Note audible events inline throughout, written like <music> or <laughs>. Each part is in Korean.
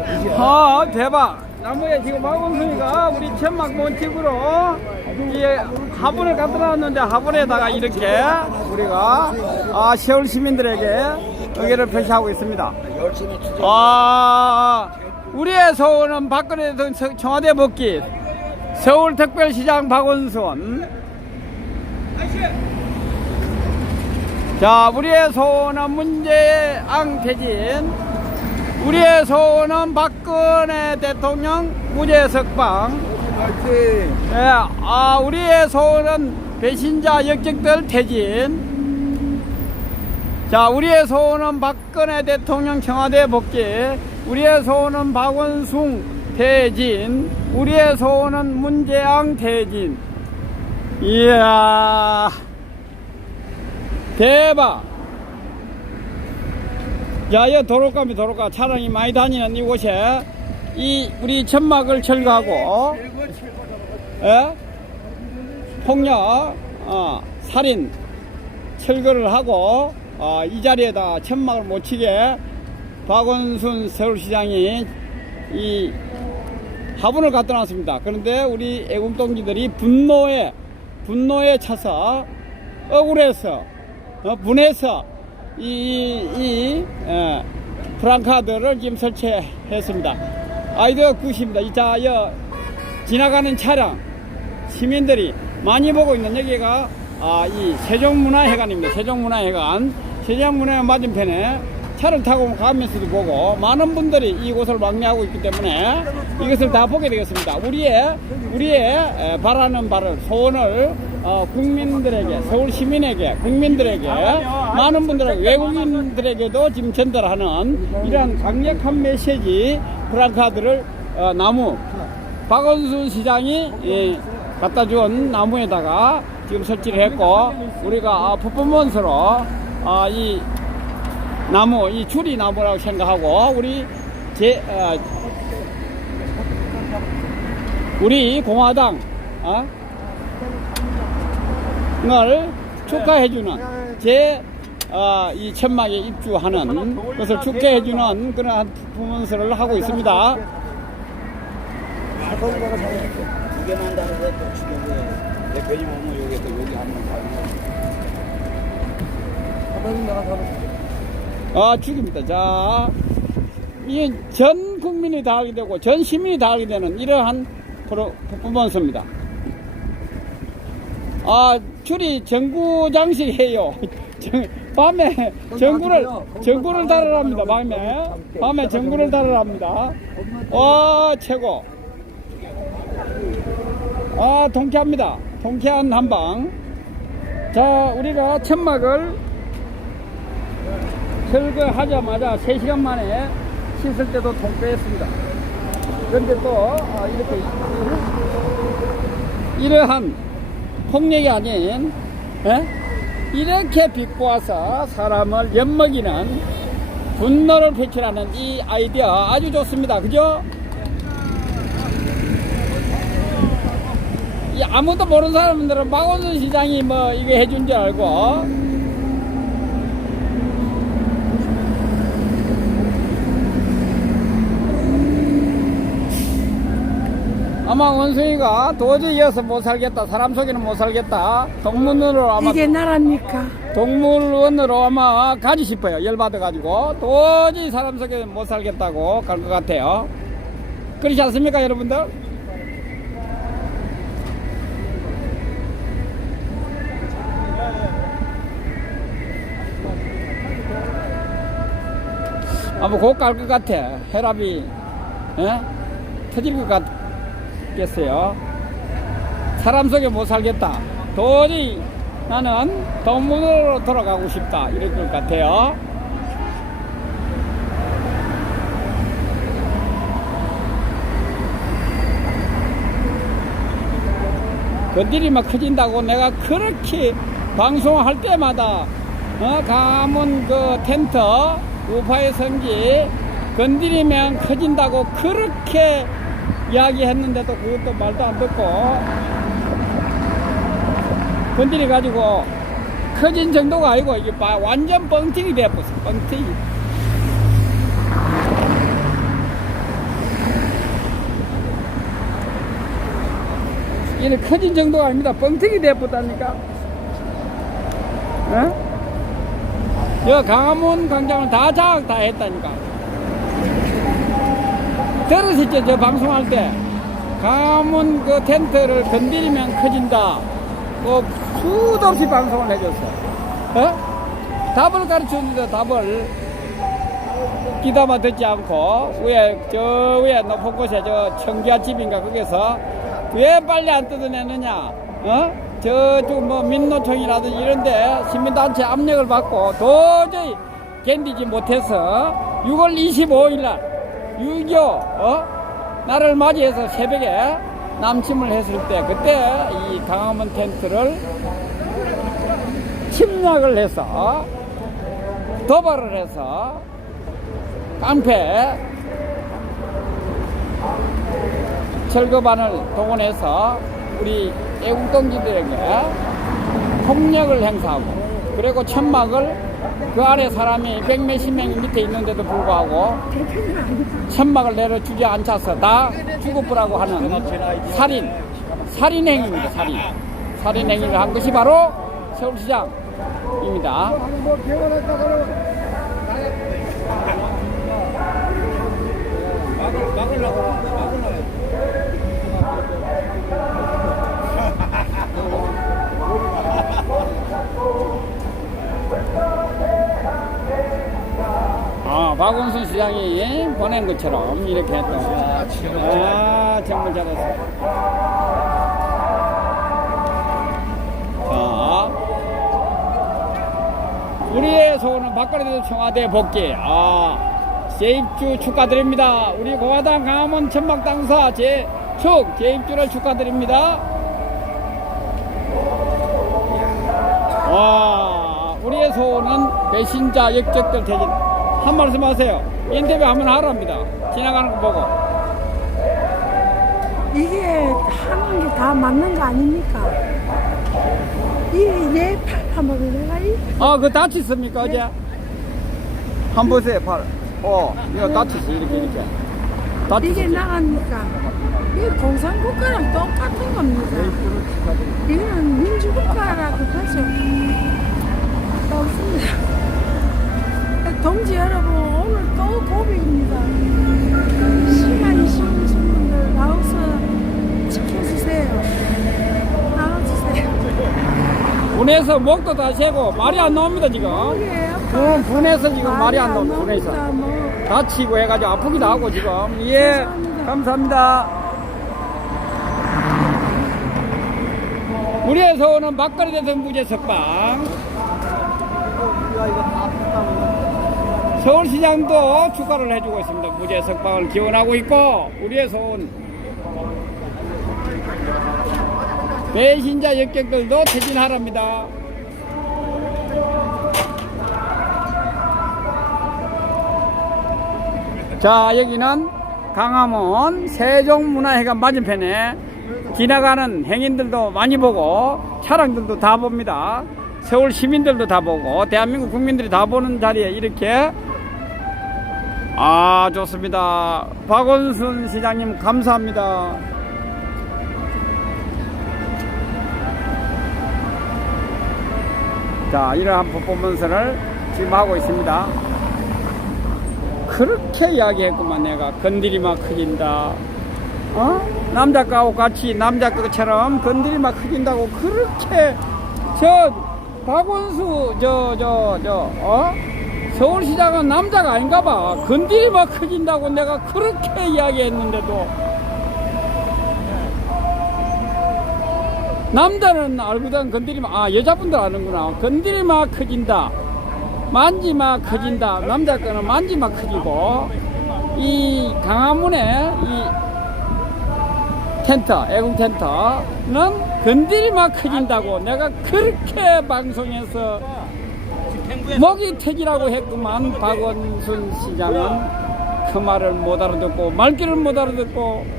아 대박. 나무에 지금 박원순이가 우리 천막 원칙으로 이 화분을 갖다 놨는데 화분에다가 이렇게 우리가 아 서울 시민들에게 의견을 표시하고 있습니다. 아 우리의 소원은 박근혜 대 청와대 복귀 서울특별시장 박원순. 자 우리의 소원은 문재앙 퇴진 우리의 소원은 박근혜 대통령 무죄 석방. 예, 아, 우리의 소원은 배신자 역적들 퇴진. 자, 우리의 소원은 박근혜 대통령 청와대 복귀. 우리의 소원은 박원순 퇴진. 우리의 소원은 문재앙 퇴진. 이야. 대박. 야, 이 도로가미 도로가 차량이 많이 다니는 이곳에 이 우리 천막을 철거하고 예? 폭력, 어, 살인 철거를 하고 어, 이 자리에다 천막을 못 치게 박원순 서울시장이 이 화분을 갖다 놨습니다. 그런데 우리 애국동지들이 분노에 분노에 차서 억울해서 어, 분해서 이, 이, 이 예, 프랑카드를 지금 설치했습니다. 아이디어 굿입니다. 이 자, 여, 지나가는 차량, 시민들이 많이 보고 있는 여기가 아, 이 세종문화회관입니다. 세종문화회관. 세종문화회관 맞은편에 차를 타고 가면서도 보고 많은 분들이 이곳을 왕래하고 있기 때문에 이것을 다 보게 되겠습니다. 우리의 우리의 에, 바라는 바를 소원을 어, 국민들에게 서울 시민에게 국민들에게 많은 분들에게 외국인들에게도 지금 전달하는 이러한 강력한 메시지 프랑카드를 어, 나무 박원순 시장이 예, 갖다 준 나무에다가 지금 설치를 했고 우리가 아, 퍼포먼스로 아, 이 나무 이 줄이 나무라고 생각하고 우리 제 어, 우리 공화당 어? 을 축하해주는 제 어, 이 천막에 입주하는 것을 축하해주는 그런 퍼포먼스를 하고 있습니다. 아, 죽입니다. 자, 이 전 국민이 다 하게 되고 전 시민이 다 하게 되는 이러한 퍼포먼스입니다. 아, 줄이 전구 장식이에요. <laughs> 정- 밤에 전구를, 전구를 달아랍니다. 밤에. 밤에 전구를 달아랍니다. 와, 최고. 아, 통쾌합니다. 통쾌한 한방. 자, 우리가 천막을 철거하자마자 3시간 만에 씻을 때도 통쾌했습니다. 그런데 또 아, 이렇게 이러한 폭력이 아닌 예? 이렇게 비꼬아서 사람을 엿먹이는 분노를 표출하는 이 아이디어 아주 좋습니다. 그죠? 이 아무도 모르는 사람들은 박원순 시장이 뭐 이거 해준 줄 알고 아마 원숭이가 도저히 이어서 못 살겠다. 사람 속에는 못 살겠다. 동물원으로 아마 이게 나랍니까? 동물원으로 아마 가지 싶어요. 열받아가지고 도저히 사람 속에 못 살겠다고 갈 것 같아요. 그렇지 않습니까, 여러분들? 아마 곧 갈 것 같아. 혈압이 예? 터질 것 같 겠어요. 사람 속에 못 살겠다. 도저히 나는 동물원으로 돌아가고 싶다. 이럴 것 같아요. 막 커진다고 내가 그렇게 방송할 때마다 어, 가문 그 텐트 우파의 성지 건드리면 커진다고 그렇게 이야기했는데도 그것도 말도 안 듣고 건드려 가지고 커진 정도가 아니고 이게 완전 뻥튀기 돼버렸어 뻥튀기. 이게 커진 정도가 아닙니다. 뻥튀기 돼버렸다니까. 어? 여 강화문 광장은 다 장악 다 했다니까. 들으셨죠? 저 방송할 때. 강화문 그 텐트를 건드리면 커진다. 그 수도 없이 방송을 해줬어. 어? 답을 가르쳐줍니다, 답을. 귀담아 듣지 않고, 위에, 저 위에 높은 곳에 저 청기아집인가 거기서 왜 빨리 안 뜯어내느냐? 어? 저쪽 뭐 민노총이라든지 이런데 시민단체 압력을 받고 도저히 견디지 못해서 6월 25일 날 6.25 어? 나를 맞이해서 새벽에 남침을 했을 때 그때 이 강화문 텐트를 침략을 해서 도발을 해서 깡패 철거반을 동원해서 우리 애국동지들에게 폭력을 행사하고 그리고 천막을 그 아래 사람이 백 몇십 명이 밑에 있는데도 불구하고 천막을 내려 주저앉혀서 다 죽어보라고 하는 살인 살인행위입니다 살인. 살인행위를 한 것이 바로 서울시장입니다. 막으려고 아, 박원순 시장이 보낸 것처럼 이렇게 했던. 아, 정말 잘했어. 자, 우리의 소원은 박근혜 청와대 복귀. 아, 재입주 축하드립니다. 우리 공화당 강화문 천막 당사 재축 재입주를 축하드립니다. 와, 우리의 소원은 배신자 역적들 퇴진. 한 말씀 하세요. 인터뷰 한번 하랍니다. 지나가는 거 보고. 이게 하는 게 다 맞는 거 아닙니까? 이내팔 한번 내가 이 아, 그 다쳤습니까, 어제? 한번 보세요, 팔. 어, 이거 다쳤어, 이렇게, 이렇게. 이게 다쳤어. 나가니까 이게 공산국가랑 똑같은 겁니다. 이거는 민주국가라고 하죠. 없습니다. 동지 여러분 오늘 또 고백입니다. 시간이 쉬우신 분들 나와서 지켜주세요. 나와주세요. 분해서 목도 다 세고 말이 안 나옵니다, 지금. 분, 분해서 지금 말이 안 나옵니다, 분해서. 뭐. 다치고 해가지고 아프기도 하고, 지금. 예, 감사합니다. 우리의 소원은 막걸리 대선 무죄 석방. 서울시장도 축하를 해주고 있습니다. 무죄 석방을 기원하고 있고, 우리의 소원. 배신자 역객들도 퇴진하랍니다. 자, 여기는 강화문 세종문화회관 맞은편에 지나가는 행인들도 많이 보고 차량들도 다 봅니다. 서울 시민들도 다 보고 대한민국 국민들이 다 보는 자리에 이렇게 아 좋습니다. 박원순 시장님 감사합니다. 자 이러한 퍼포먼스를 지금 하고 있습니다. 그렇게 이야기했구만 내가 건드리마 커진다 어? 남자 거하고 같이 남자 것처럼 건드리마 커진다고 그렇게 저 박원수 저 저 저 어? 서울시장은 남자가 아닌가 봐. 건드리마 커진다고 내가 그렇게 이야기했는데도. 남자는 알고든 건드리마 아 여자분들 아는구나. 건드리마 커진다. 만지마 커진다. 남자 거는 만지마 커지고. 이 강화문에 이 텐트, 애국 텐트는 건드리마 커진다고 내가 그렇게 방송에서 목이 터지라고 했구만 박원순 시장은. 그 말을 못 알아듣고 말귀를 못 알아듣고.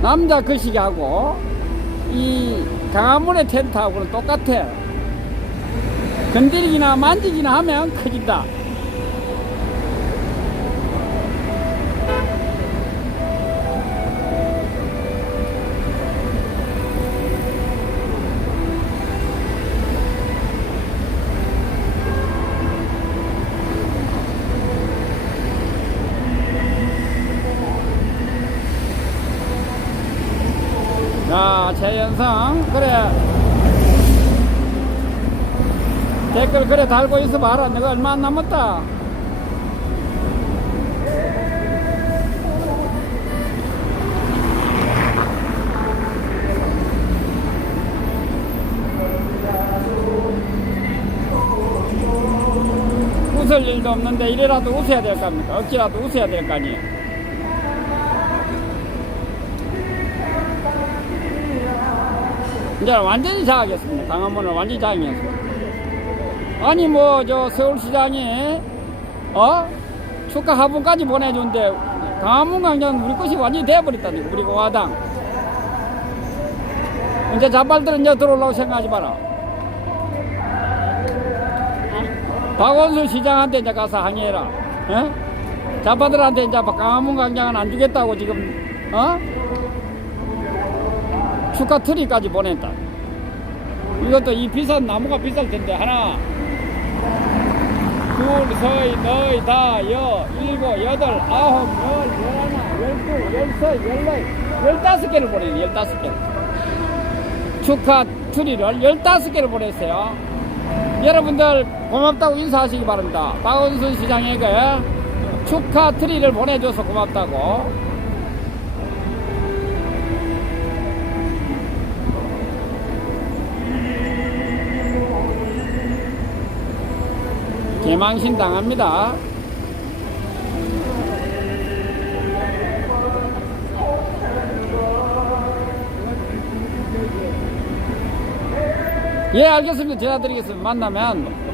남자 거시기하고 이 강화문의 텐트하고는 똑같아. 건드리기나 만지기나 하면 커진다. 자, 최연성, 그래. 댓글 그래 달고 있어 봐라. 내가 얼마 안 남았다. 웃을 일도 없는데 이래라도 웃어야 될거 아닙니까? 억지라도 웃어야 될 거 아니에요. 이제 완전히 장하겠습니다. 강화문을 완전히 장했어. 아니 뭐 저 서울시장이 어 축하 화분까지 보내준데 강화문 광장은 우리 것이 완전히 돼버렸다니까 우리 공화당. 이제 자발들은 이제 들어오려고 생각하지 마라. 박원순 시장한테 이제 가서 항의해라. 어? 자파들한테 이제 강화문 광장은 안 주겠다고 지금 어? 축하 트리까지 보냈다. 이것도 이 비싼 나무가 비쌀 텐데 하나, 둘, 셋, 넷, 다, 여, 일곱, 여덟, 아홉, 열, 열하나, 열둘, 열셋, 열넷, 열다섯 개를 보내네. 열다섯 개. 축하 트리를 열다섯 개를 보냈어요. 여러분들 고맙다고 인사하시기 바랍니다. 박원순 시장에게 축하 트리를 보내줘서 고맙다고. 개망신 당합니다. 예, 알겠습니다. 전화 드리겠습니다. 만나면.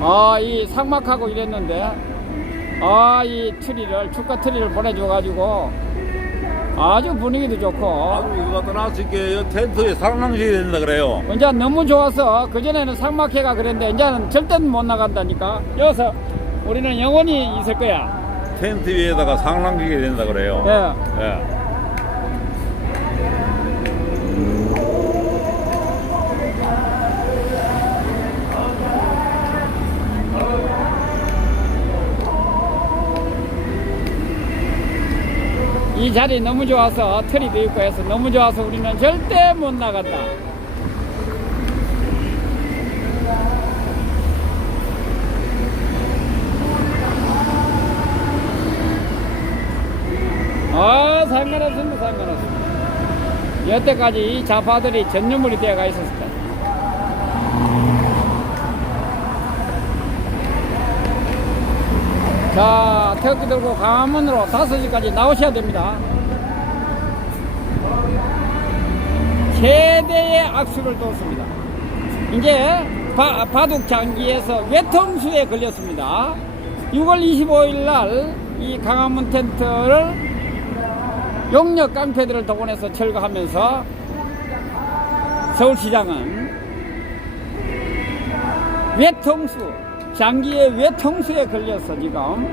아, 이 상막하고 이랬는데, 아, 이 트리를, 축하 트리를 보내줘가지고, 아주 분위기도 좋고, 아주 이거 갖다 놨을게 텐트에 상랑식이 된다 그래요. 이제 너무 좋아서, 그전에는 상막해가 그랬는데, 이제는 절대는 못 나간다니까. 여기서 우리는 영원히 있을 거야. 텐트 위에다가 상랑식이 된다 그래요. 예. 예. 이 자리 너무 좋아서 트리도 있고 해서 너무 좋아서 우리는 절대 못 나간다. 아 상관없습니다 상관없습니다. 여태까지 이 좌파들이 전유물이 되어가 때. 자, 태극기 들고 강화문으로 5시까지 나오셔야 됩니다. 최대의 악수를 뒀습니다. 이제 바, 바둑 장기에서 외통수에 걸렸습니다. 6월 25일 날 이 강화문 텐트를 용역 깡패들을 동원해서 철거하면서 서울시장은 외통수, 장기의 외통수에 걸려서 지금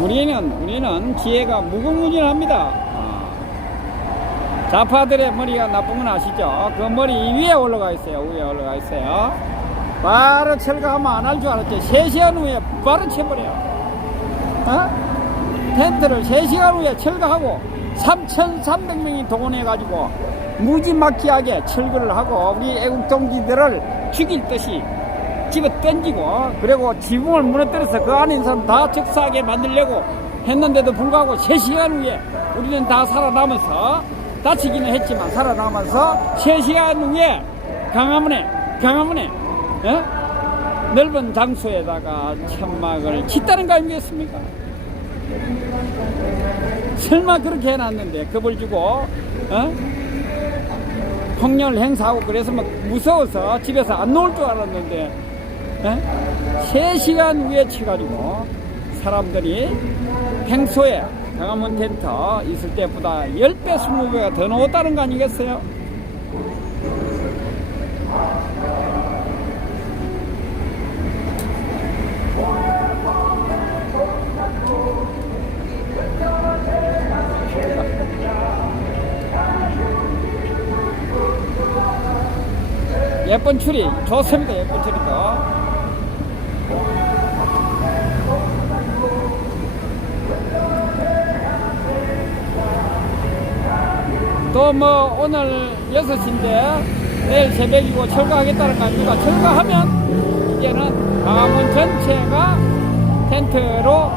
우리는 우리는 지혜가 무궁무진합니다. 아. 좌파들의 머리가 나쁜 건 아시죠? 그 머리 위에 올라가 있어요. 위에 올라가 있어요. 바로 철거하면 안 할 줄 알았죠. 3시간 후에 바로 쳐버려. 어? 텐트를 3시간 후에 철거하고 3,300명이 동원해가지고 무지막지하게 철거를 하고 우리 애국 동지들을 죽일 듯이 집어 던지고 그리고 지붕을 무너뜨려서 그 안에 있는 사람 다 즉사하게 만들려고 했는데도 불구하고 3시간 후에 우리는 다 살아남아서 다치기는 했지만 살아남아서 3시간 후에 강화문에 강화문에 예? 넓은 장소에다가 천막을 짓다는 거 아니겠습니까? 설마 그렇게 해놨는데 겁을 주고 어? 폭력을 행사하고 그래서 막 무서워서 집에서 안 나올 줄 알았는데 예? 3시간 위에 쳐가지고 사람들이 평소에 강화문 텐트 있을 때보다 10배, 20배가 더 나왔다는 거 아니겠어요? 예쁜 추리. 좋습니다. 예쁜 추리도. 또 뭐 오늘 6시인데 내일 새벽이고 철거하겠다는 거 아닙니까 철거하면 이제는 강화문 전체가 텐트로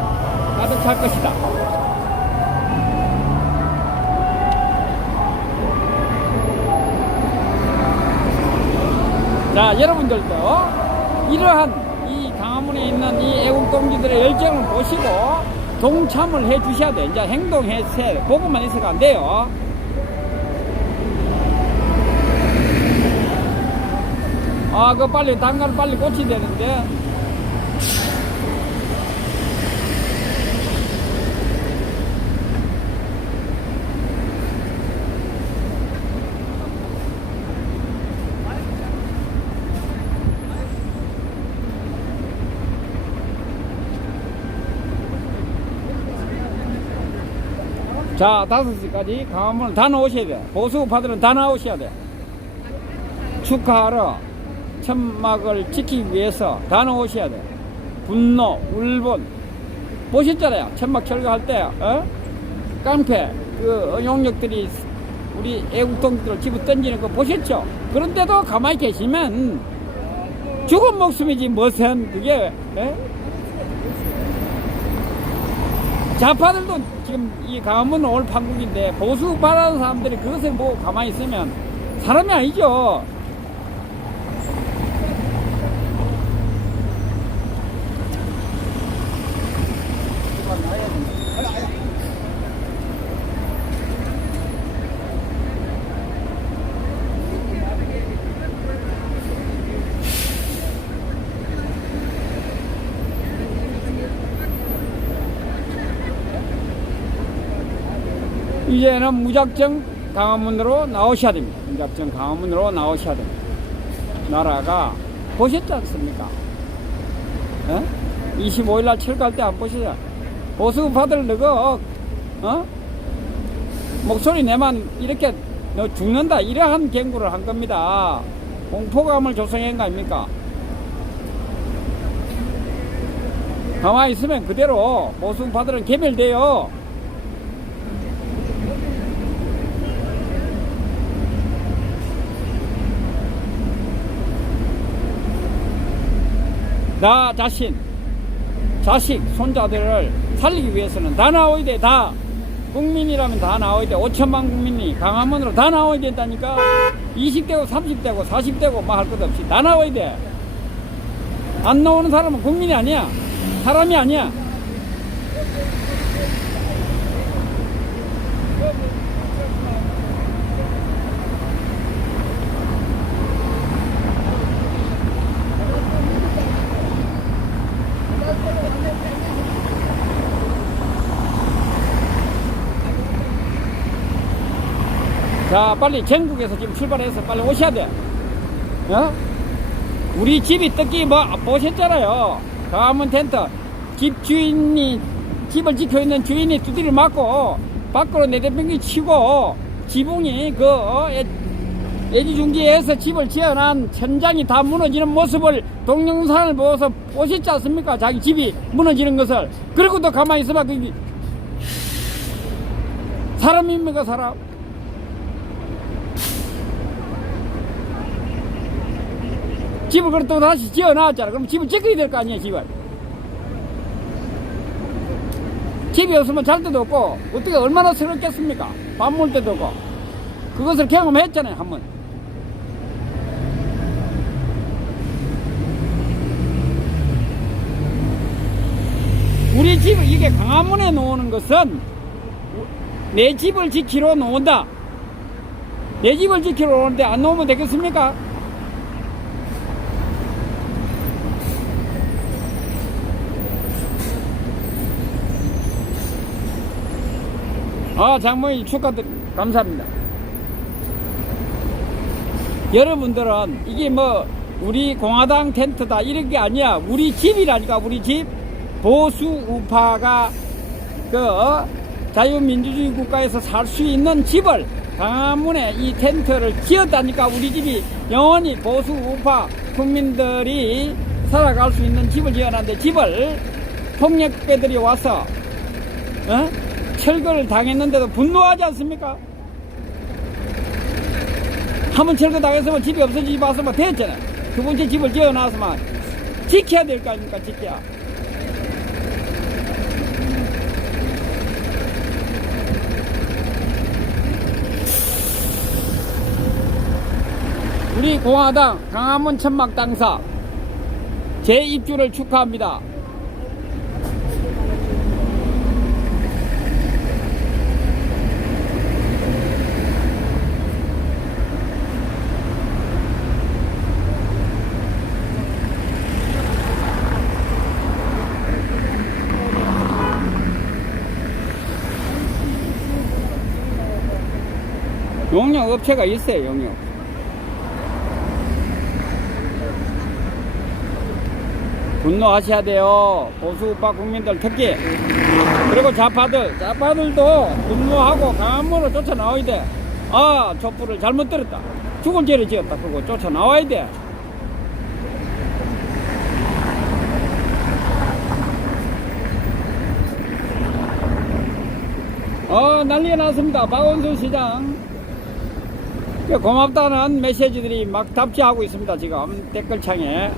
가득 찰 것이다 자, 여러분들도 이러한 이 강화문에 있는 이 애국동지들의 열정을 보시고 동참을 해 주셔야 돼. 이제 행동해서 보고만 있어가 안 돼요. 아, 그 빨리 단가를 빨리 고쳐야 되는데. 자, 5시까지 강화문을 다 나오셔야 돼. 보수파들은 다 나오셔야 돼. 축하하러 천막을 지키기 위해서 다 나오셔야 돼. 분노, 울분. 보셨잖아요. 천막 철거할 때, 어? 깡패, 그 용력들이 우리 애국동들을 집어 던지는 거 보셨죠? 그런데도 가만히 계시면 죽은 목숨이지 무슨 그게, 에? 좌파들도 지금 이 강화문 올 판국인데 보수 바라는 사람들이 그것을 보고 가만히 있으면 사람이 아니죠. 이제는 무작정 강화문으로 나오셔야 됩니다. 무작정 강화문으로 나오셔야 됩니다. 나라가 보셨지 않습니까? 어? 25일 날 철거할 때 안 보시죠? 보수파들 너거 어? 목소리 내만 이렇게 너 죽는다 이러한 경고를 한 겁니다. 공포감을 조성한 거 아닙니까? 가만히 있으면 그대로 보수파들은 개멸돼요. 나 자신, 자식, 손자들을 살리기 위해서는 다 나와야 돼, 다. 국민이라면 다 나와야 돼. 5천만 국민이 강화문으로 다 나와야 된다니까. 20대고 30대고 40대고 뭐할것 없이 다 나와야 돼. 안 나오는 사람은 국민이 아니야. 사람이 아니야. 자, 빨리 전국에서 지금 출발해서 빨리 오셔야 돼. 어? 우리 집이 뜯기 뭐 보셨잖아요. 강화문 텐트. 집 주인이 집을 지켜 있는 주인이 두드려 맞고 밖으로 내대병기 치고 지붕이 그 어, 애- 애지중지에서 집을 지어놓은 천장이 다 무너지는 모습을 동영상을 보고서 보셨지 않습니까? 자기 집이 무너지는 것을. 그리고 또 가만히 있어봐. 그게 사람입니까, 사람? 집을 그래 또 다시 지어놨잖아. 그럼 집을 지켜야 될 거 아니야, 집을. 집이 없으면 잘 때도 없고, 어떻게 얼마나 서럽겠습니까? 밥먹 때도 없고 그것을 경험했잖아요, 한 번. 우리 집을 이게 강화문에 놓는 것은 내 집을 지키러 놓는다. 내 집을 지키러 오는데 안 놓으면 되겠습니까? 아, 장모님 축하드 감사합니다. 여러분들은 이게 뭐 우리 공화당 텐트다 이런 게 아니야. 우리 집이라니까 우리 집 보수 우파가 그 어? 자유민주주의 국가에서 살 수 있는 집을 강화문에 이 텐트를 지었다니까 우리 집이 영원히 보수 우파 국민들이 살아갈 수 있는 집을 지어놨는데 집을 폭력배들이 와서 어? 철거를 당했는데도 분노하지 않습니까? 한 번 철거 당했으면 집이 없어지지 마으면 됐잖아요. 두 번째 집을 지어놨으면 지켜야 될 거 아닙니까, 지켜야. 우리 공화당 강화문 천막 당사 재입주를 축하합니다. 용역 업체가 있어요, 용역. 분노하셔야 돼요. 보수 우파 국민들 특히. 그리고 좌파들, 좌파들도 분노하고 강한문으로 쫓아 나와야 돼. 아, 촛불을 잘못 들었다. 죽을 죄를 지었다. 그거 쫓아 나와야 돼. 어, 난리가 났습니다. 박원순 시장. 그 고맙다는 메시지들이 막 답지하고 있습니다. 지금 댓글창에.